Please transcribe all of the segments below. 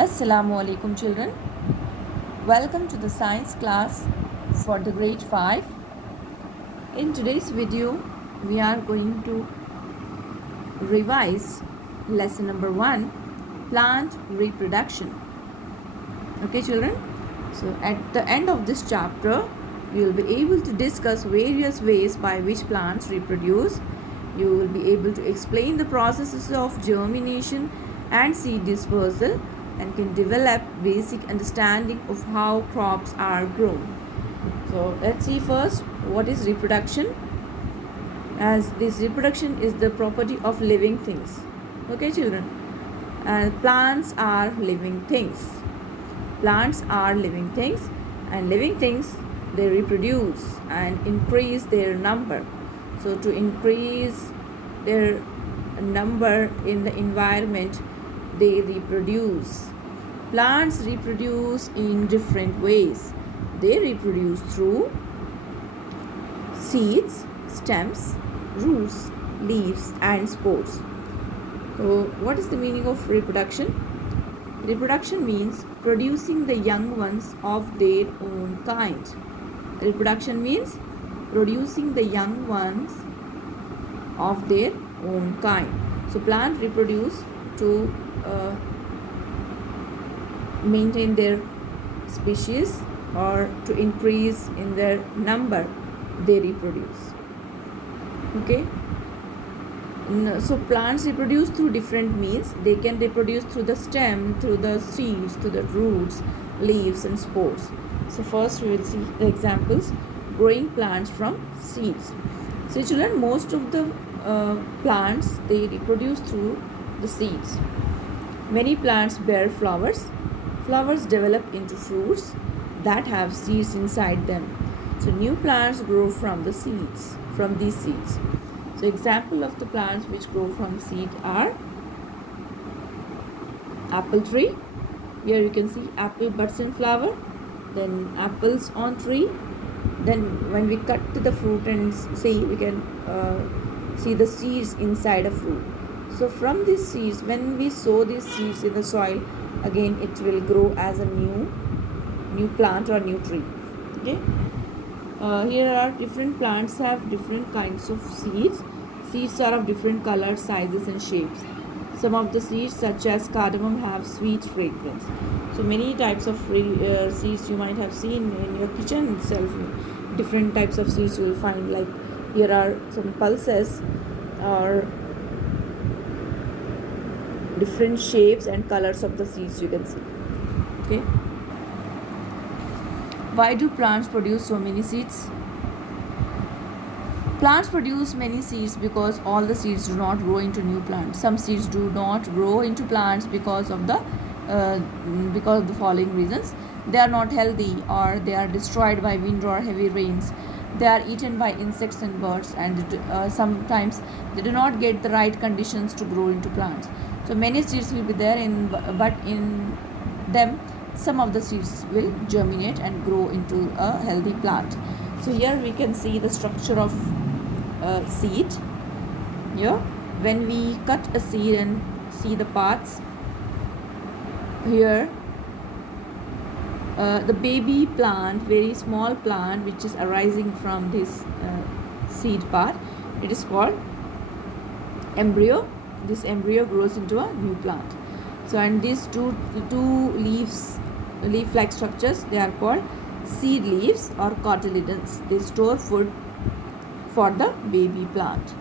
Assalamu alaikum children. Welcome to the science class for the grade 5. In today's video, we are going to revise lesson number 1, plant reproduction. Okay children? So at the end of this chapter, we will be able to discuss various ways by which plants reproduce. You will be able to explain the processes of germination and seed dispersal and can develop basic understanding of how crops are grown. So let's see first what is reproduction. As this reproduction is the property of living things. Okay children, and plants are living things. Plants are living things, and living things, they reproduce and increase their number. So to increase their number in the environment, they reproduce. Plants reproduce in different ways. They reproduce through seeds, stems, roots, leaves, and spores. So what is the meaning of reproduction? Reproduction means producing the young ones of their own kind. Reproduction means producing the young ones of their own kind. So plants reproduce to maintain their species or to increase in their number, they reproduce. Okay. So plants reproduce through different means. They can reproduce through the stem, through the seeds, through the roots, leaves, and spores. So first we will see the examples. Growing plants from seeds. So children, most of the plants, they reproduce through the seeds. Many plants bear flowers. Flowers develop into fruits that have seeds inside them. So new plants grow from the seeds, from these seeds. So example of the plants which grow from seed are apple tree. Here you can see apple buds in flower, then apples on tree. Then when we cut the fruit and see, we can see the seeds inside a fruit. So from these seeds, when we sow these seeds in the soil, again it will grow as a new plant or new tree. Okay. Here are different plants have different kinds of seeds. Seeds are of different colors, sizes, and shapes. Some of the seeds, such as cardamom, have sweet fragrance. So many types of seeds you might have seen in your kitchen itself. Different types of seeds you will find. Like here are some pulses, or different shapes and colors of the seeds you can see. Okay. Why do plants produce so many seeds? Plants produce many seeds because all the seeds do not grow into new plants. Some seeds do not grow into plants because of the following reasons. They are not healthy, or they are destroyed by wind or heavy rains. They are eaten by insects and birds, and sometimes they do not get the right conditions to grow into plants. So many seeds will be there, but in them some of the seeds will germinate and grow into a healthy plant. So here we can see the structure of seed. Here when we cut a seed and see the parts, here the baby plant, very small plant which is arising from this seed part, it is called embryo. This embryo grows into a new plant. So and these two leaf-like structures, they are called seed leaves or cotyledons. They store food for the baby plant.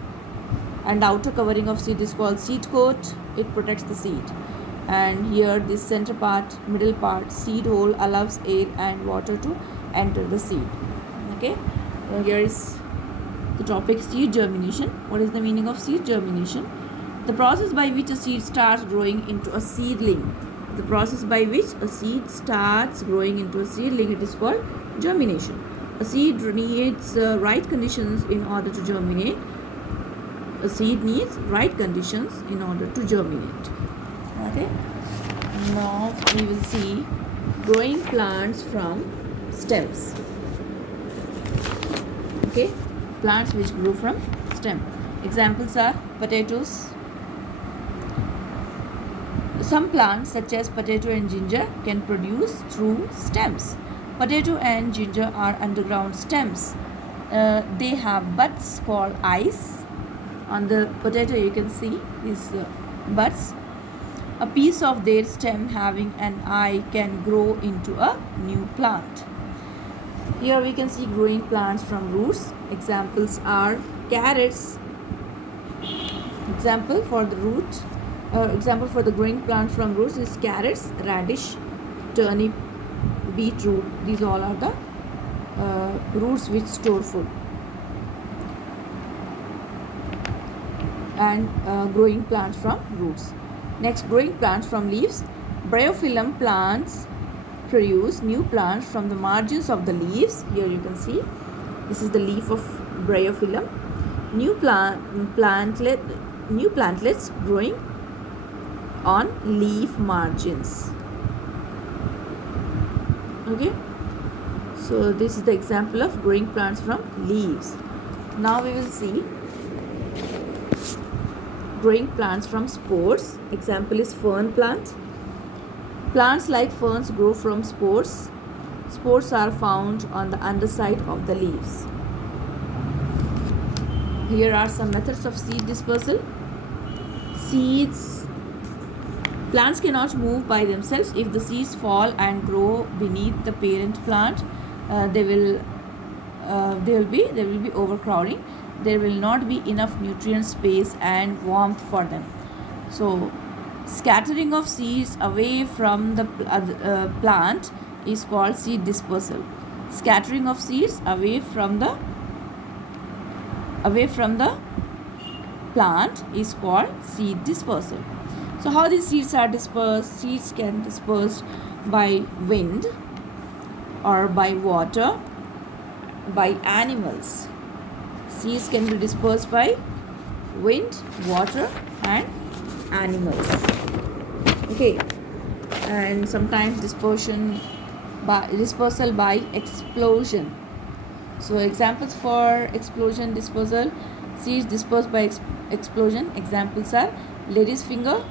And outer covering of seed is called seed coat. It protects the seed. And here this center part, middle part, seed hole, allows air and water to enter the seed. Okay. So here is the topic, seed germination. What is the meaning of seed germination? The process by which a seed starts growing into a seedling. The process by which a seed starts growing into a seedling, it is called germination. A seed needs right conditions in order to germinate. A seed needs right conditions in order to germinate. Okay. Now we will see growing plants from stems. Okay. Plants which grow from stem. Examples are potatoes, Some plants such as potato and ginger can produce through stems. Potato and ginger are underground stems. They have buds called eyes. On the potato you can see these buds. A piece of their stem having an eye can grow into a new plant. Here we can see growing plants from roots. Examples are carrots. Example for the growing plant from roots is carrots, radish, turnip, beetroot. These all are the roots which store food. And growing plants from roots. Next, growing plants from leaves. Bryophyllum plants produce new plants from the margins of the leaves. Here you can see this is the leaf of Bryophyllum. New plantlets growing on leaf margins. Okay, so this is the example of growing plants from leaves. Now we will see growing plants from spores. Example is fern plant. Plants like ferns grow from spores. Spores are found on the underside of the leaves. Here are some methods of seed dispersal. Plants cannot move by themselves. If the seeds fall and grow beneath the parent plant, there will be overcrowding. There will not be enough nutrient space and warmth for them. So scattering of seeds away from the plant is called seed dispersal. Scattering of seeds away from the plant is called seed dispersal. So how these seeds are dispersed? Seeds can disperse by wind or by water, by animals. Seeds can be dispersed by wind, water and animals. Okay, and sometimes dispersal by explosion. So examples for explosion dispersal: seeds dispersed by explosion. Examples are lady's finger.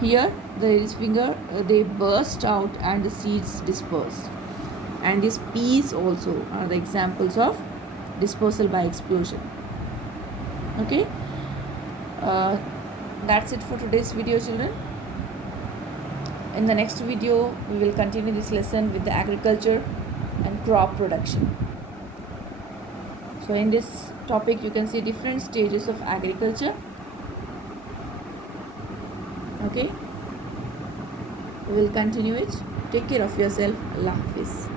Here the lady's finger they burst out and the seeds disperse. And these peas also are the examples of dispersal by explosion. Okay, that's it for today's video, children. In the next video we will continue this lesson with the agriculture and crop production. So in this topic you can see different stages of agriculture. Okay, we will continue it. Take care of yourself. Allah Hafiz.